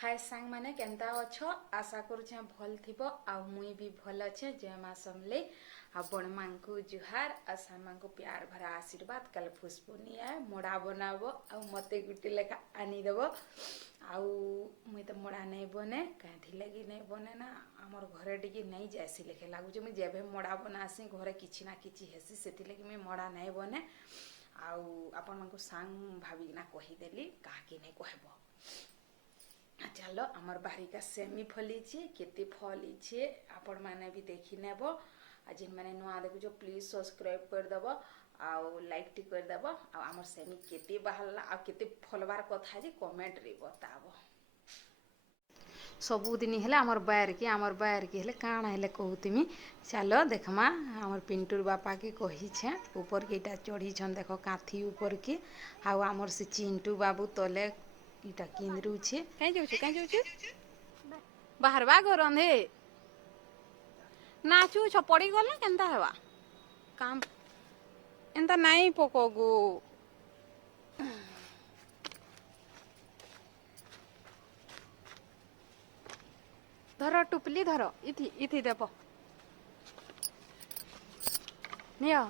हाय सांग माने केंता अच्छो आशा करुछे भल थिबो आ मुई भी भल अच्छे जय मां समले आ बड़ मां को जुहार आ सान मां को प्यार भरा आशीर्वाद कल फुसपुनी है मोड़ा बनाबो आ मते गुटी लेखा आनी देबो आ मुई तो मोड़ा नहीं बने काथी लगी नहीं बने ना हमर घरे टिके नहीं जैसी लेखे लागु जे मुई जेबे मोड़ा बनासी घरे किछि ना किछि हेसी सेति लगी मुई मोड़ा नहीं बने आउ आपन मां को सांग भाबिना कहि देली काकी नहीं कहबो। चलो आमर बारिका सेमी फलीचे केते फलीचे आपण माने भी देखी नेबो आ जिन माने नुआ देखु जो प्लीज सब्सक्राइब कर देबो आ लाइक टी कर देबो आ आमर सेमी केते बाहरला आ केते फलबार कथा जे कमेंट रे बताबो। सबुदिन हेले आमर बायर के हेले काण हेले कहूतिमी चलो देखमा आमर पिंटूर बापा के कही छे ऊपर के इटा चढ़ी छन देखो काथी ऊपर के आ आमर से चिंटू बाबू तले इटा किंदरू छे काई जाउ छे बाहर बा घर अंधे नाचू छ पड़ी गल केनता हेबा काम एंता नहीं पकोगु धर टुपली धर इथि इथि देप निया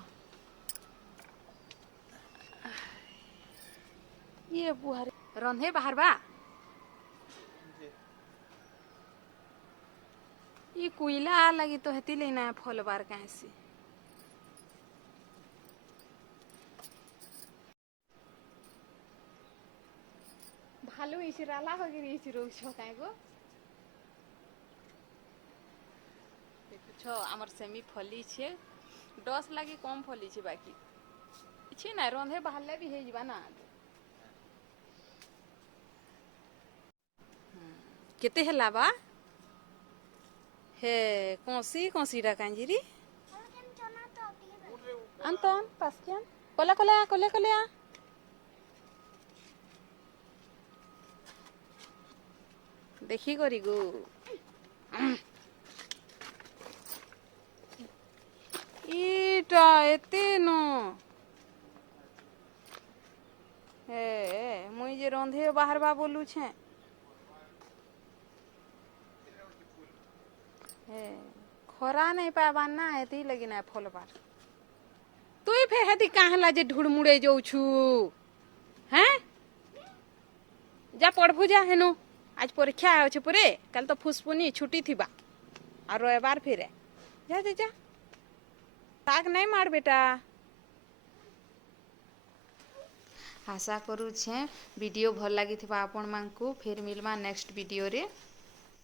ये बुहारी रंधे बाहर बा ये कोयला लगी तो हेती लेना है फल बार कैसे भालो इसी राला हो गई इसी रोग छो काई गो देखो छो हमर सेमी फली छे 10 लागी कम फली छे बाकी छी ना रंधे बाहरले भी हे जबा ना केते हेला बा हे कोसी रा कांजीरी अंतन पासकियन कोले आ देखी करी गो इटा एते नो हे मुई जे रंधे बाहर बा बोलू छे हे खरा नहीं पाबा ना एती लगी ना फल बार तुई फे हेती काहला जे ढुड़मुड़े जाऊ छु हैं जा पढ़बू जा हेनु आज परीक्षा है छे पुरे कल तो फुसपुनी छुट्टी थी बा और रविवार फिर जा जा ताक नहीं मार बेटा आशा करू छे वीडियो भल लगी थिबा आपण मानकू फिर मिलमा नेक्स्ट वीडियो रे।